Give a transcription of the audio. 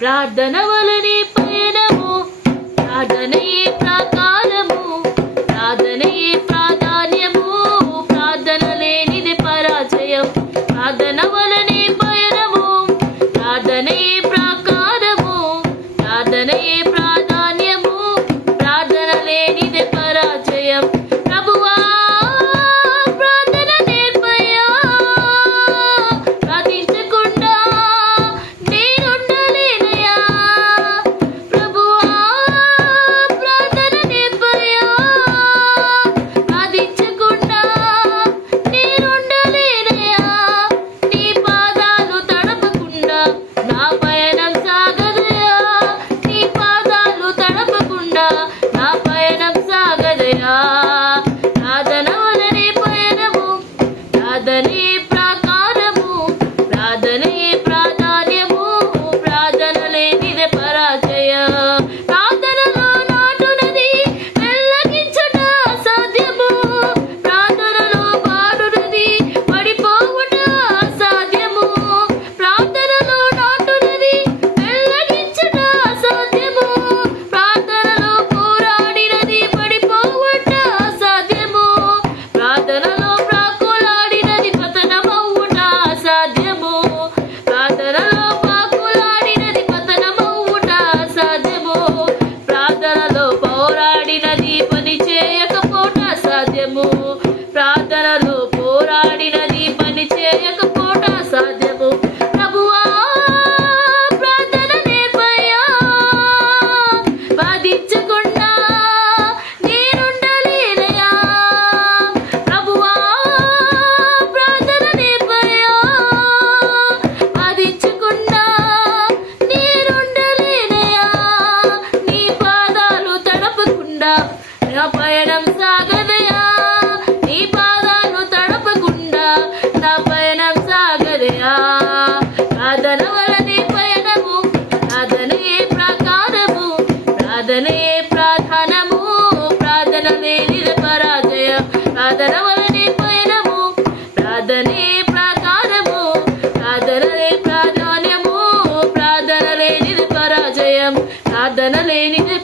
ప్రార్థన వలనే పయనము, ప్రార్థనయే ప్రాకారము, ప్రార్థనయే ప్రాధాన్యము, ప్రార్థన లేనిది పరాజయం. ప్రార్థన వలనే పయనము, ప్రార్థనయే ప్రాకారము, ప్రార్థనయే ప్రాధాన్యము, ప్రార్థన లేనిది పరాజయం. ప్రభువా ప్రార్థన నేర్పయ్యా, ప్రార్థించకుండా నేనుండలేనయ్యా. ప్రభువా ప్రార్థన నేర్పయ్యా, ప్రార్థించకుండా నేనుండలేనయ్యా. నీ పాదాలు తడపకుండా నా పయనం సాగదయా, నీ పాదాలు తడపకుండా నా పయనం సాగదయా. ప్రార్థన వలనే పయనము, ప్రార్థనే ప్రాకారము, ప్రార్థనే ప్రాధాన్యము, ప్రార్థన లేనిదే పరాజయం. ప్రార్థనలో నాటునది వెల్లగించుట అసాధ్యము, ప్రార్థనలో పాడునది పడిపోవుట అసాధ్యము. ప్రార్థనలో నాటునది వెల్లగించుట అసాధ్యము, ప్రార్థనలో పోరాడినది పడిపోవుట అసాధ్యము. ప్రార్థనలో ప్రాకులాడినది పతనమవుట అసాధ్యము, ప్రార్థనలో ప్రాకులాడినది పతనమవుట అసాధ్యము. ప్రార్థనలో పోరాడినది పని చేయకపోట అసాధ్యము, ప్రార్థనలో పోరాడినది పని చేయకపోట అసాధ్యము. ప్రభువా ప్రార్థన నేర్పయ్యా, బాధించకుండా నేనుండలేనయ్యా. ప్రభువా ప్రార్థన నేర్పయ్యా, బాధించకుండా నేనుండలేనయ్యా. నీ పాదాలు తడపకుండా నా పయనం సాగదయా, నీ పాదాలు తడపకుండా నా పయనం సాగదయా. ప్రార్థన వలనే పయనము, ప్రార్థనయే ప్రాకారము, ప్రార్థనయే ప్రాధానము, ప్రార్థన లేనిది పరాజయం. ప్రార్థన వలనే పయనము, ప్రార్థనే ప్రాకారము, ప్రార్థనలే ప్రాధాన్యము, ప్రార్థన లేనిది పరాజయం. ప్రార్థన లేనిది